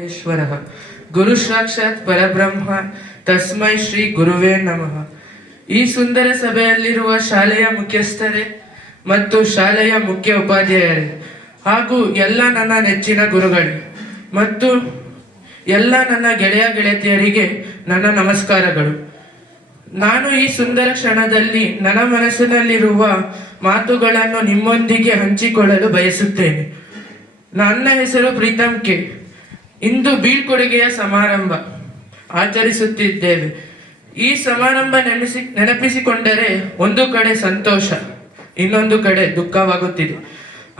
ಮಹೇಶ್ವರಃ ಗುರು ಸಾಕ್ಷಾತ್ ಪರಬ್ರಹ್ಮ ತಸ್ಮೈ ಶ್ರೀ ಗುರುವೇ ನಮಃ. ಈ ಸುಂದರ ಸಭೆಯಲ್ಲಿರುವ ಶಾಲೆಯ ಮುಖ್ಯಸ್ಥರೇ ಮತ್ತು ಶಾಲೆಯ ಮುಖ್ಯ ಉಪಾಧ್ಯಾಯರೇ ಹಾಗೂ ಎಲ್ಲ ನನ್ನ ನೆಚ್ಚಿನ ಗುರುಗಳೇ ಮತ್ತು ಎಲ್ಲ ನನ್ನ ಗೆಳೆಯ ಗೆಳತಿಯರಿಗೆ ನನ್ನ ನಮಸ್ಕಾರಗಳು. ನಾನು ಈ ಸುಂದರ ಕ್ಷಣದಲ್ಲಿ ನನ್ನ ಮನಸ್ಸಿನಲ್ಲಿರುವ ಮಾತುಗಳನ್ನು ನಿಮ್ಮೊಂದಿಗೆ ಹಂಚಿಕೊಳ್ಳಲು ಬಯಸುತ್ತೇನೆ. ನನ್ನ ಹೆಸರು ಪ್ರೀತಮ್ ಕೆ. ಇಂದು ಬೀಳ್ಕೊಡುಗೆಯ ಸಮಾರಂಭ ಆಚರಿಸುತ್ತಿದ್ದೇವೆ. ಈ ಸಮಾರಂಭ ನೆನಪಿಸಿಕೊಂಡರೆ ಒಂದು ಕಡೆ ಸಂತೋಷ, ಇನ್ನೊಂದು ಕಡೆ ದುಃಖವಾಗುತ್ತಿದೆ.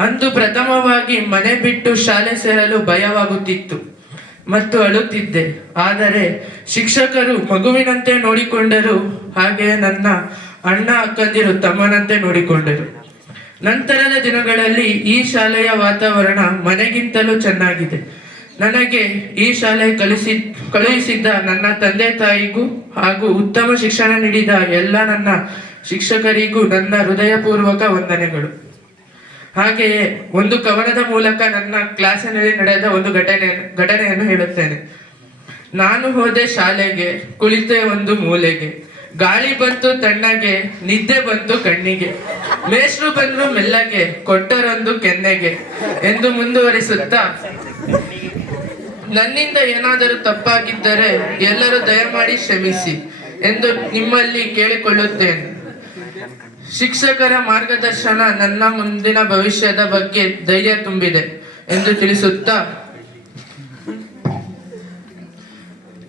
ಅಂದು ಪ್ರಥಮವಾಗಿ ಮನೆ ಬಿಟ್ಟು ಶಾಲೆ ಸೇರಲು ಭಯವಾಗುತ್ತಿತ್ತು ಮತ್ತು ಅಳುತ್ತಿದ್ದೆ. ಆದರೆ ಶಿಕ್ಷಕರು ಮಗುವಿನಂತೆ ನೋಡಿಕೊಂಡರು, ಹಾಗೆಯೇ ನನ್ನ ಅಣ್ಣ ಅಕ್ಕಂದಿರು ತಮ್ಮನಂತೆ ನೋಡಿಕೊಂಡರು. ನಂತರದ ದಿನಗಳಲ್ಲಿ ಈ ಶಾಲೆಯ ವಾತಾವರಣ ಮನೆಗಿಂತಲೂ ಚೆನ್ನಾಗಿದೆ. ನನಗೆ ಈ ಶಾಲೆ ಕಳುಹಿಸಿದ್ದ ನನ್ನ ತಂದೆ ತಾಯಿಗೂ ಹಾಗೂ ಉತ್ತಮ ಶಿಕ್ಷಣ ನೀಡಿದ ಎಲ್ಲ ನನ್ನ ಶಿಕ್ಷಕರಿಗೂ ನನ್ನ ಹೃದಯಪೂರ್ವಕ ವಂದನೆಗಳು. ಹಾಗೆಯೇ ಒಂದು ಕವನದ ಮೂಲಕ ನನ್ನ ಕ್ಲಾಸಿನಲ್ಲಿ ನಡೆದ ಒಂದು ಘಟನೆಯನ್ನು ಹೇಳುತ್ತೇನೆ. ನಾನು ಹೋದೆ ಶಾಲೆಗೆ, ಕುಳಿತೆ ಒಂದು ಮೂಲೆಗೆ, ಗಾಳಿ ಬಂತು ತಣ್ಣಗೆ, ನಿದ್ದೆ ಬಂತು ಕಣ್ಣಿಗೆ, ಮೇಷ್ಟ್ರು ಬಂದ್ರು ಮೆಲ್ಲಗೆ, ಕೊಟ್ಟರೊಂದು ಕೆನ್ನೆಗೆ ಎಂದು ಮುಂದುವರಿಸುತ್ತಾ, ನನ್ನಿಂದ ಏನಾದರೂ ತಪ್ಪಾಗಿದ್ದರೆ ಎಲ್ಲರೂ ದಯಮಾಡಿ ಕ್ಷಮಿಸಿ ಎಂದು ನಿಮ್ಮಲ್ಲಿ ಕೇಳಿಕೊಳ್ಳುತ್ತೇನೆ. ಶಿಕ್ಷಕರ ಮಾರ್ಗದರ್ಶನ ನನ್ನ ಮುಂದಿನ ಭವಿಷ್ಯದ ಬಗ್ಗೆ ಧೈರ್ಯ ತುಂಬಿದೆ ಎಂದು ತಿಳಿಸುತ್ತಾ,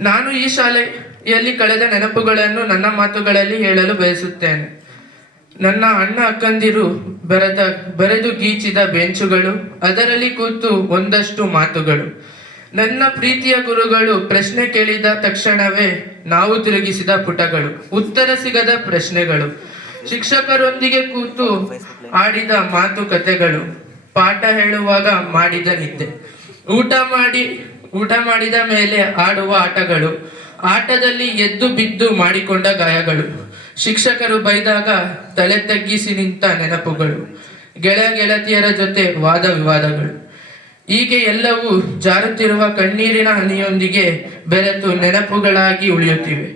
ನಾನು ಈ ಶಾಲೆಯಲ್ಲಿ ಕಳೆದ ನೆನಪುಗಳನ್ನು ನನ್ನ ಮಾತುಗಳಲ್ಲಿ ಹೇಳಲು ಬಯಸುತ್ತೇನೆ. ನನ್ನ ಅಣ್ಣ ಅಕ್ಕಂದಿರು ಬರೆದು ಗೀಚಿದ ಬೆಂಚುಗಳು, ಅದರಲ್ಲಿ ಕೂತು ಒಂದಷ್ಟು ಮಾತುಗಳು, ನನ್ನ ಪ್ರೀತಿಯ ಗುರುಗಳು ಪ್ರಶ್ನೆ ಕೇಳಿದ ತಕ್ಷಣವೇ ನಾವು ತಿರುಗಿಸಿದ ಪುಟಗಳು, ಉತ್ತರ ಸಿಗದ ಪ್ರಶ್ನೆಗಳು, ಶಿಕ್ಷಕರೊಂದಿಗೆ ಕೂತು ಆಡಿದ ಮಾತುಕತೆಗಳು, ಪಾಠ ಹೇಳುವಾಗ ಮಾಡಿದ ನಿದ್ದೆ, ಊಟ ಮಾಡಿದ ಮೇಲೆ ಆಡುವ ಆಟಗಳು, ಆಟದಲ್ಲಿ ಎದ್ದು ಬಿದ್ದು ಮಾಡಿಕೊಂಡ ಗಾಯಗಳು, ಶಿಕ್ಷಕರು ಬೈದಾಗ ತಲೆ ತಗ್ಗಿಸಿ ನಿಂತ ನೆನಪುಗಳು, ಗೆಳೆಯ ಗೆಳತಿಯರ ಜೊತೆ ವಾದ ವಿವಾದಗಳು. ಹೀಗೆ ಎಲ್ಲವೂ ಜಾರುತ್ತಿರುವ ಕಣ್ಣೀರಿನ ಹನಿಯೊಂದಿಗೆ ಬೆರೆತು ನೆನಪುಗಳಾಗಿ ಉಳಿಯುತ್ತಿವೆ.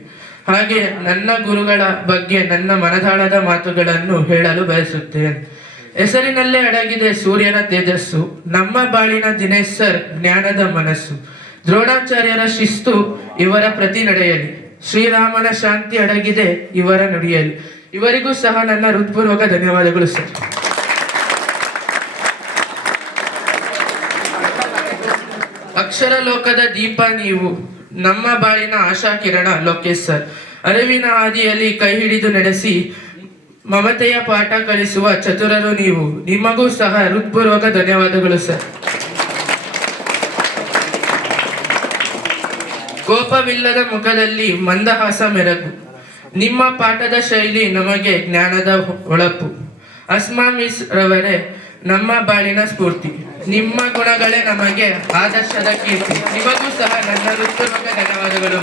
ಹಾಗೆ ನನ್ನ ಗುರುಗಳ ಬಗ್ಗೆ ನನ್ನ ಮನದಾಳದ ಮಾತುಗಳನ್ನು ಹೇಳಲು ಬಯಸುತ್ತೇನೆ. ಹೆಸರಿನಲ್ಲೇ ಅಡಗಿದೆ ಸೂರ್ಯನ ತೇಜಸ್ಸು, ನಮ್ಮ ಬಾಳಿನ ದಿನೇಶ್ ಸರ್ ಜ್ಞಾನದ ಮನಸ್ಸು, ದ್ರೋಣಾಚಾರ್ಯರ ಶಿಸ್ತು ಇವರ ಪ್ರತಿ ನಡೆಯಲಿ, ಶ್ರೀರಾಮನ ಶಾಂತಿ ಅಡಗಿದೆ ಇವರ ನುಡಿಯಲಿ. ಇವರಿಗೂ ಸಹ ನನ್ನ ಹೃತ್ಪೂರ್ವಕ ಧನ್ಯವಾದಗಳು ಸರ್. ಅಕ್ಷರ ಲೋಕದ ದೀಪ ನೀವು, ನಮ್ಮ ಬಾಳಿನ ಆಶಾ ಕಿರಣ ಲೋಕೇಶ್ ಸರ್, ಅರಿವಿನ ಹಾದಿಯಲ್ಲಿ ಕೈ ಹಿಡಿದು ನಡೆಸಿ ಮಮತೆಯ ಪಾಠ ಕಲಿಸುವ ಚತುರರು ನೀವು. ನಿಮಗೂ ಸಹ ಹೃತ್ಪೂರ್ವಕ ಧನ್ಯವಾದಗಳು ಸರ್. ಕೋಪವಿಲ್ಲದ ಮುಖದಲ್ಲಿ ಮಂದಹಾಸ ಮೆರಗು, ನಿಮ್ಮ ಪಾಠದ ಶೈಲಿ ನಮಗೆ ಜ್ಞಾನದ ಹೊಳಪು. ಅಸ್ಮಾ ಮಿಸ್ ರವರೇ ನಮ್ಮ ಬಾಳಿನ ಸ್ಫೂರ್ತಿ, ನಿಮ್ಮ ಗುಣಗಳೇ ನಮಗೆ ಆದರ್ಶದ ಕೀರ್ತಿ. ನಿಮಗೂ ಸಹ ನನ್ನ ಹೃತ್ಪೂರ್ವಕ ಧನ್ಯವಾದಗಳು.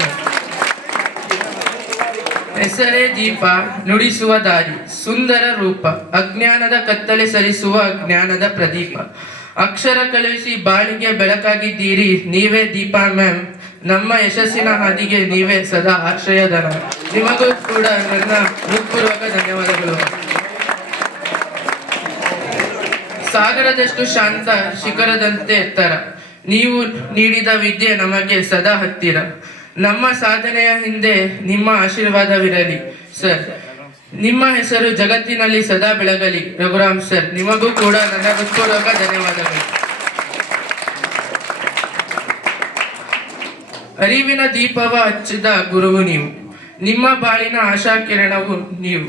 ಹೆಸರೇ ದೀಪ, ನುಡಿಸುವ ದಾರಿ, ಸುಂದರ ರೂಪ, ಅಜ್ಞಾನದ ಕತ್ತಲೆ ಸರಿಸುವ ಜ್ಞಾನದ ಪ್ರದೀಪ. ಅಕ್ಷರ ಕಳುಹಿಸಿ ಬಾಳಿಗೆ ಬೆಳಕಾಗಿದ್ದೀರಿ, ನೀವೇ ದೀಪಾ ಮ್ಯಾಮ್. ನಮ್ಮ ಯಶಸ್ಸಿನ ಹಾದಿಗೆ ನೀವೇ ಸದಾ ಆಶ್ರಯಧನ. ನಿಮಗೂ ಕೂಡ ನನ್ನ ಹೃತ್ಪೂರ್ವಕ ಧನ್ಯವಾದಗಳು. ಸಾಗರದಷ್ಟು ಶಾಂತ, ಶಿಖರದಂತೆ ಎತ್ತರ, ನೀವು ನೀಡಿದ ವಿದ್ಯೆ ನಮಗೆ ಸದಾ ಹತ್ತಿರ. ನಮ್ಮ ಸಾಧನೆಯ ಹಿಂದೆ ನಿಮ್ಮ ಆಶೀರ್ವಾದವಿರಲಿ ಸರ್. ನಿಮ್ಮ ಹೆಸರು ಜಗತ್ತಿನಲ್ಲಿ ಸದಾ ಬೆಳಗಲಿ ರಘುರಾಮ್ ಸರ್. ನಿಮಗೂ ಕೂಡ ನನ್ನ ಹೃತ್ಪೂರ್ವಕ ಧನ್ಯವಾದಗಳು. ಅರಿವಿನ ದೀಪವ ಹಚ್ಚಿದ ಗುರುವು ನೀವು, ನಿಮ್ಮ ಬಾಳಿನ ಆಶಾ ಕಿರಣವು ನೀವು.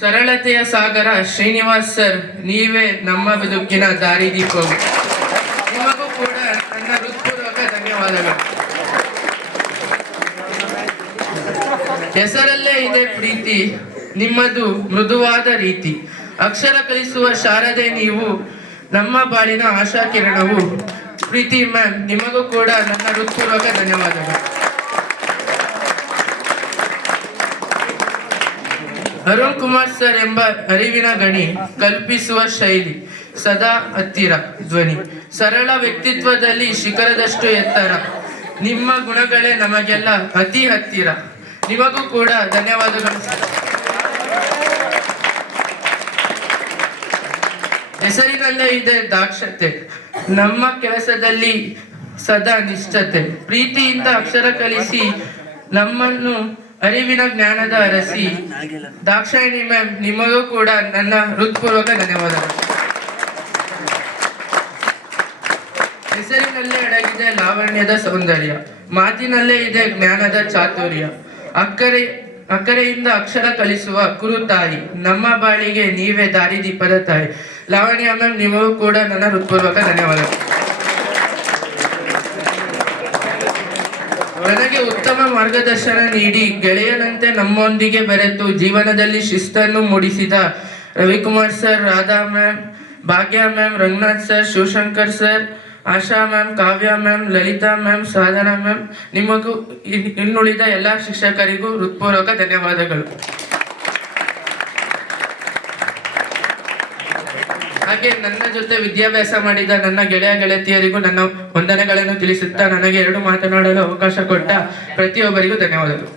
ಸರಳತೆಯ ಸಾಗರ ಶ್ರೀನಿವಾಸ್ ಸರ್, ನೀವೇ ನಮ್ಮ ಬದುಕಿನ ದಾರಿದೀಪವು. ನಿಮಗೂ ಕೂಡ ನನ್ನ ಹೃತ್ಪೂರ್ವಕ ಧನ್ಯವಾದಗಳು. ಹೆಸರಲ್ಲೇ ಇದೆ ಪ್ರೀತಿ, ನಿಮ್ಮದು ಮೃದುವಾದ ರೀತಿ. ಅಕ್ಷರ ಕಲಿಸುವ ಶಾರದೆ ನೀವು, ನಮ್ಮ ಬಾಳಿನ ಆಶಾ ಕಿರಣವು. ಪ್ರೀತಿ ಮ್ಯಾಮ್, ನಿಮಗೂ ಕೂಡ ನನ್ನ ಹೃತ್ಪೂರ್ವಕ ಧನ್ಯವಾದಗಳು. ಅರುಣ್ ಕುಮಾರ್ ಸರ್ ಎಂಬ ಅರಿವಿನ ಗಣಿ, ಕಲ್ಪಿಸುವ ಶೈಲಿ ಸದಾ ಹತ್ತಿರ ಧ್ವನಿ, ಸರಳ ವ್ಯಕ್ತಿತ್ವದಲ್ಲಿ ಶಿಖರದಷ್ಟು ಎತ್ತರ. ನಿಮ್ಮ ಗುಣಗಳೇ ನಮಗೆಲ್ಲ ಅತಿ ಹತ್ತಿರ. ನಿಮಗೂ ಕೂಡ ಧನ್ಯವಾದಗಳು. ಹೆಸರಿನಲ್ಲೇ ಇದೆ ದಾಕ್ಷತೆ, ನಮ್ಮ ಕೆಲಸದಲ್ಲಿ ಸದಾ ನಿಷ್ಠತೆ. ಪ್ರೀತಿಯಿಂದ ಅಕ್ಷರ ಕಲಿಸಿ ನಮ್ಮನ್ನು ಅರಿವಿನ ಜ್ಞಾನದ ಅರಸಿ. ದಾಕ್ಷಾಯಿಣಿ ಮ್ಯಾಮ್, ನಿಮಗೂ ಕೂಡ ನನ್ನ ಹೃತ್ಪೂರ್ವಕ ಧನ್ಯವಾದಗಳು. ಹೆಸರಿನಲ್ಲೇ ಅಡಗಿದೆ ಲಾವಣ್ಯದ ಸೌಂದರ್ಯ, ಮಾತಿನಲ್ಲೇ ಇದೆ ಜ್ಞಾನದ ಚಾತುರ್ಯ. ಅಕ್ಕರೆಯಿಂದ ಅಕ್ಷರ ಕಲಿಸುವ ಕುರುತಾಯಿ, ನಮ್ಮ ಬಾಳಿಗೆ ನೀವೇ ದಾರಿದೀಪದ ತಾಯಿ. ಲಾವಣ್ಯ ಮ್ಯಾಮ್, ನಿಮಗೂ ಕೂಡ ನನ್ನ ಹೃತ್ಪೂರ್ವಕ ಧನ್ಯವಾದಗಳು. ನನಗೆ ಉತ್ತಮ ಮಾರ್ಗದರ್ಶನ ನೀಡಿ ಗೆಳೆಯನಂತೆ ನಮ್ಮೊಂದಿಗೆ ಬೆರೆತು ಜೀವನದಲ್ಲಿ ಶಿಸ್ತನ್ನು ಮೂಡಿಸಿದ Ravikumar sir, Radha ma'am, Bhagya ma'am, Ranganath sir, Shivashankar sir, Asha ma'am, Kavya ma'am, Lalitha ma'am, Sadhana ma'am, ನಿಮಗೂ ಇನ್ನುಳಿದ ಎಲ್ಲ ಶಿಕ್ಷಕರಿಗೂ ಹೃತ್ಪೂರ್ವಕ ಧನ್ಯವಾದಗಳು. ಹಾಗೆ ನನ್ನ ಜೊತೆ ವಿದ್ಯಾಭ್ಯಾಸ ಮಾಡಿದ ನನ್ನ ಗೆಳೆಯ ಗೆಳತಿಯರಿಗೂ ನನ್ನ ವಂದನೆಗಳನ್ನು ತಿಳಿಸುತ್ತಾ ನನಗೆ 2 ಮಾತನಾಡಲು ಅವಕಾಶ ಕೊಟ್ಟ ಪ್ರತಿಯೊಬ್ಬರಿಗೂ ಧನ್ಯವಾದಗಳು.